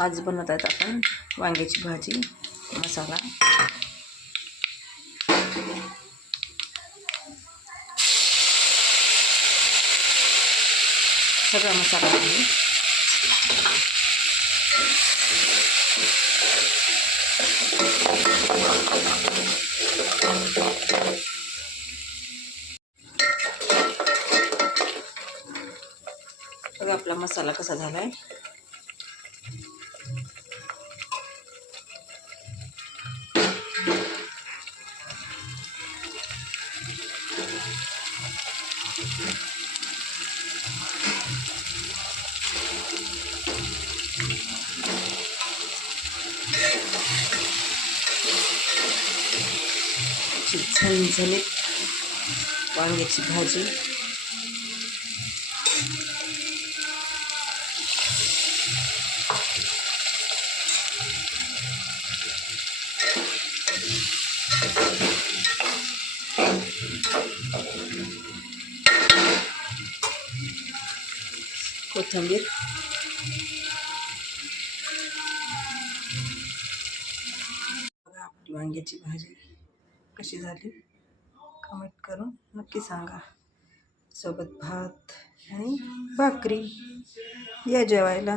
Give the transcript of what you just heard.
आज बनवत आहेत आपण वांग्याची भाजी मसाला। सगळा मसाला आहे। बघा आपला मसाला कसा झालाय। झणझणीत वांग्याची भाजी। कोथिंबीर, आपली वांग्याची भाजी कशी झाली कमेंट करून नक्की सांगा। सोबत भात आणि भाकरी, या जेवायला।